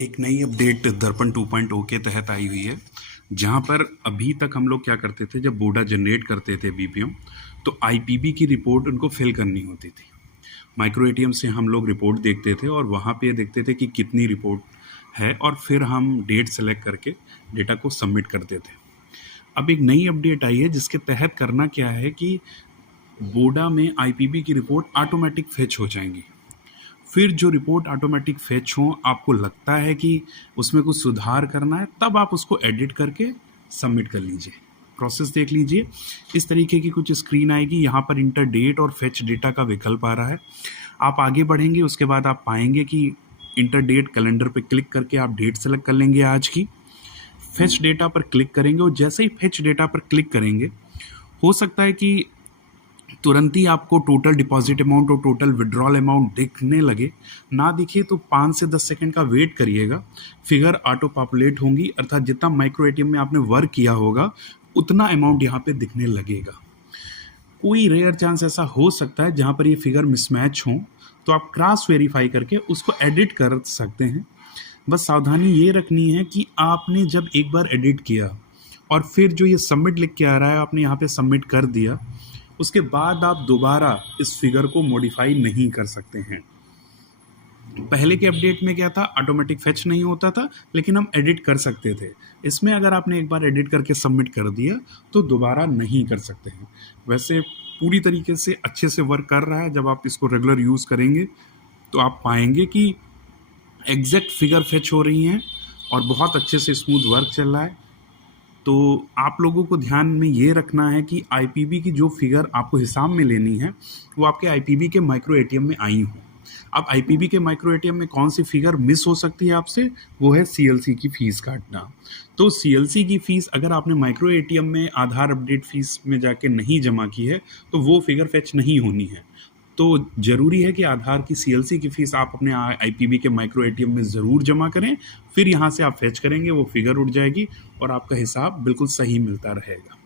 एक नई अपडेट दर्पण 2.0 के तहत आई हुई है, जहां पर अभी तक हम लोग क्या करते थे, जब बोडा जनरेट करते थे बीपीएम, तो आईपीबी की रिपोर्ट उनको फिल करनी होती थी। माइक्रो एटीएम से हम लोग रिपोर्ट देखते थे और वहाँ पे देखते थे कि कितनी रिपोर्ट है, और फिर हम डेट सेलेक्ट करके डेटा को सबमिट करते थे। अब एक नई अपडेट आई है जिसके तहत करना क्या है कि बोडा में आईपीबी की रिपोर्ट ऑटोमेटिक फेच हो जाएंगी। फिर जो रिपोर्ट ऑटोमेटिक फेच हो, आपको लगता है कि उसमें कुछ सुधार करना है, तब आप उसको एडिट करके सबमिट कर लीजिए। प्रोसेस देख लीजिए, इस तरीके की कुछ स्क्रीन आएगी। यहाँ पर इंटर डेट और फेच डेटा का विकल्प आ रहा है। आप आगे बढ़ेंगे, उसके बाद आप पाएंगे कि इंटर डेट कैलेंडर पे क्लिक करके आप डेट सेलेक्ट कर लेंगे आज की। फेच डेटा पर क्लिक करेंगे और जैसे ही फेच डेटा पर क्लिक करेंगे, हो सकता है कि तुरंत ही आपको टोटल डिपॉजिट अमाउंट और टोटल विड्रॉल अमाउंट दिखने लगे। ना दिखे तो 5 से 10 सेकंड का वेट करिएगा, फिगर ऑटो पॉपुलेट होंगी, अर्थात जितना माइक्रो एटीएम में आपने वर्क किया होगा उतना अमाउंट यहाँ पे दिखने लगेगा। कोई रेयर चांस ऐसा हो सकता है जहाँ पर ये फिगर मिसमैच हो, तो आप क्रॉस वेरीफाई करके उसको एडिट कर सकते हैं। बस सावधानी ये रखनी है कि आपने जब एक बार एडिट किया और फिर जो ये सबमिट लिख के आ रहा है, आपने यहाँ पे सबमिट कर दिया, उसके बाद आप दोबारा इस फिगर को मॉडिफाई नहीं कर सकते हैं। पहले के अपडेट में क्या था, ऑटोमेटिक फेच नहीं होता था, लेकिन हम एडिट कर सकते थे। इसमें अगर आपने एक बार एडिट करके सबमिट कर दिया तो दोबारा नहीं कर सकते हैं। वैसे पूरी तरीके से अच्छे से वर्क कर रहा है। जब आप इसको रेगुलर यूज़ करेंगे तो आप पाएंगे कि एग्जैक्ट फिगर फेच हो रही हैं और बहुत अच्छे से स्मूथ वर्क चल रहा है। तो आप लोगों को ध्यान में ये रखना है कि आईपीबी की जो फिगर आपको हिसाब में लेनी है, वो आपके आईपीबी के माइक्रो एटीएम में आई हो। अब आईपीबी के माइक्रो एटीएम में कौन सी फिगर मिस हो सकती है आपसे, वो है सीएलसी की फ़ीस काटना। तो सीएलसी की फ़ीस अगर आपने माइक्रो एटीएम में आधार अपडेट फ़ीस में जाके नहीं जमा की है, तो वो फिगर फेच नहीं होनी है। तो ज़रूरी है कि आधार की सीएलसी की फ़ीस आप अपने आईपीबी के माइक्रो एटीएम में ज़रूर जमा करें। फिर यहाँ से आप फेच करेंगे, वो फिगर उठ जाएगी और आपका हिसाब बिल्कुल सही मिलता रहेगा।